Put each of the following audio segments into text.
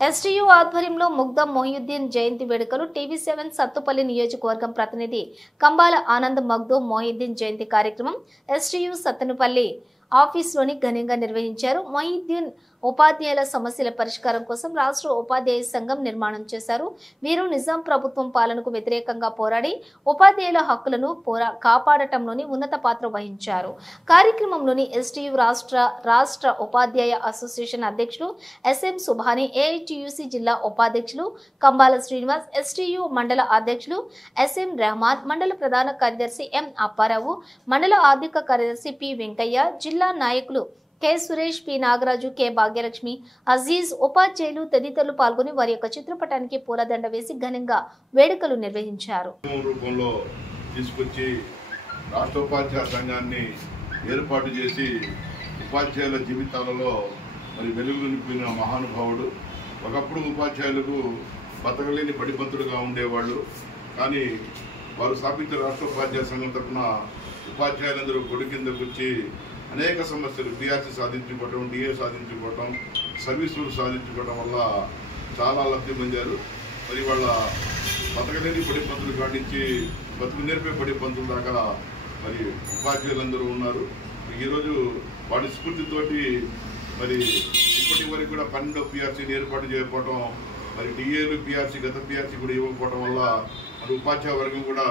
STU ఆధ్వర్యంలో ముగ్ధం మొహియుద్దీన్ జయంతి వేడుకలు టీవీ7 సత్తుపల్లి నియోజకవర్గం ప్రతినిధి కంబాల ఆనంద్ మగ్దూమ్ మొహియుద్దీన్ జయంతి కార్యక్రమం ఎస్టీయూ సత్తెనపల్లి ఆఫీసులోని ఘనంగా నిర్వహించారు. మొహియుద్దీన్ ఉపాధ్యాయుల సమస్యల పరిష్కారం కోసం రాష్ట్ర ఉపాధ్యాయ సంఘం నిర్మాణం చేశారు. వీరు నిజాం ప్రభుత్వం పాలనకు వ్యతిరేకంగా పోరాడి ఉపాధ్యాయుల హక్కులను కాపాడటంలోని ఉన్నత పాత్ర వహించారు. కార్యక్రమంలోని ఎస్టీయూ రాష్ట్ర ఉపాధ్యాయ అసోసియేషన్ అధ్యక్షులు ఎస్ఎం సుభాని, ఏఐటీయూసీ జిల్లా ఉపాధ్యక్షులు కంబాల శ్రీనివాస్, ఎస్టీయూ మండల అధ్యక్షులు ఎస్ఎం రెహమాన్, మండల ప్రధాన కార్యదర్శి ఎం అప్పారావు, మండల ఆర్థిక కార్యదర్శి పి వెంకయ్య, జిల్లా నాయకులు K Suresh, P Nagaraju, K Bhagyalakshmi, Aziz, ఉపాధ్యాయులు తదితరులు పాల్గొని వారి యొక్క చిత్రపటానికి పూలదండ వేసి ఘనంగా వేడుకలు నిర్వహించారు. రూపంలో తీసుకొచ్చి రాష్ట్ర ఉపాధ్యాయ సంఘాన్ని ఏర్పాటు చేసి ఉపాధ్యాయుల జీవితాలలో మరి వెలుగులు నింపిన మహానుభావుడు. ఒకప్పుడు ఉపాధ్యాయులకు బతకలేని బడిపంతులుగా ఉండేవాళ్ళు. కానీ వారు స్థాపించిన రాష్ట్ర ఉపాధ్యాయ సంఘం తరఫున ఉపాధ్యాయులందరూ కొడు కిందకు వచ్చి అనేక సమస్యలు పిఆర్సీ సాధించుకోవటం, డిఏ సాధించుకోవటం, సర్వీసులు సాధించుకోవటం వల్ల చాలా లబ్ధి పొందారు. మరి వాళ్ళ బతకలేని బడి పంతులు కాడించి బతుకు నేర్పే బడి పంతులు దాకా మరి ఉపాధ్యాయులందరూ ఉన్నారు. ఈరోజు వాటి స్ఫూర్తితోటి మరి ఇప్పటి వరకు కూడా 12వ పిఆర్సీని ఏర్పాటు చేయకపోవటం, మరి డిఏలు పిఆర్సీ గత పిఆర్సీ కూడా ఇవ్వకపోవటం వల్ల మరి ఉపాధ్యాయ వర్గం కూడా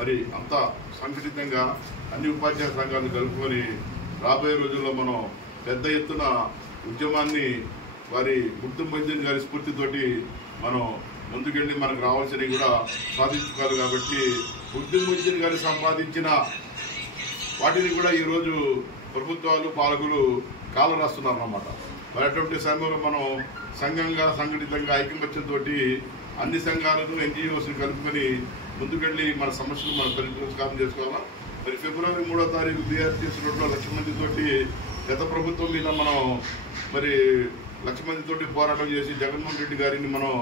మరి అంత సంఘటితంగా అన్ని ఉపాధ్యాయ సంఘాలను కలుపుకొని రాబోయే రోజుల్లో మనం పెద్ద ఎత్తున ఉద్యమాన్ని వారి ముగ్ధం మొహియుద్దీన్ గారి స్ఫూర్తితోటి మనం ముందుకెళ్ళి మనకు రావాల్సినవి కూడా సాధించుకోవాలి. కాబట్టి ముగ్ధం మొహియుద్దీన్ గారు సంపాదించిన వాటిని కూడా ఈరోజు ప్రభుత్వాలు పాలకులు కాల రాస్తున్నారన్నమాట. మరి అటువంటి సమయంలో మనం సంఘంగా సంఘటితంగా ఐకమత్యంతో అన్ని సంఘాలను ఎన్జిఓస్ని కలుపుకొని ముందుకెళ్ళి మన సమస్యలు మనం పరిష్కారం చేసుకోవాలా. మరి ఫిబ్రవరి 3వ తారీఖు బీఆర్టీఎస్ రోడ్లో 1,00,000 మందితోటి గత ప్రభుత్వం మీద మనం మరి 1,00,000 మందితోటి పోరాటం చేసి జగన్మోహన్ రెడ్డి గారిని మనం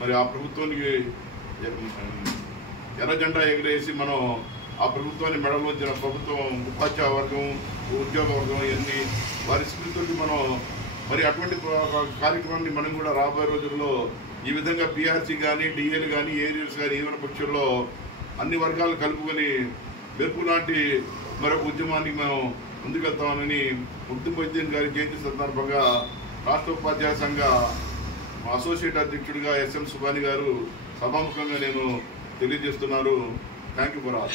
మరి ఆ ప్రభుత్వానికి ఎర్ర జెండా ఎగరేసి మనం ఆ ప్రభుత్వాన్ని మెడలో వచ్చిన ప్రభుత్వం ఉపాధ్యాయ వర్గం, ఉద్యోగ వర్గం ఇవన్నీ వారి స్ఫూర్తితోటి మనం మరి అటువంటి కార్యక్రమాన్ని మనం కూడా రాబోయే రోజుల్లో ఈ విధంగా పిఆర్సీ కానీ, డిఏలు కానీ, ఏరియర్స్ కానీ ఈవెన పక్షుల్లో అన్ని వర్గాలు కలుపుకొని మెరుపు లాంటి మరొక ఉద్యమానికి మనం ముందుకెళ్తామని ముగ్ధం మొహియుద్దీన్ గారి జయంతి సందర్భంగా రాష్ట్ర ఉపాధ్యాయ సంఘ అసోసియేట్ అధ్యక్షుడిగా ఎస్ఎం సుభాని గారు సభాముఖంగా నేను తెలియజేస్తున్నాను. Thank you for all.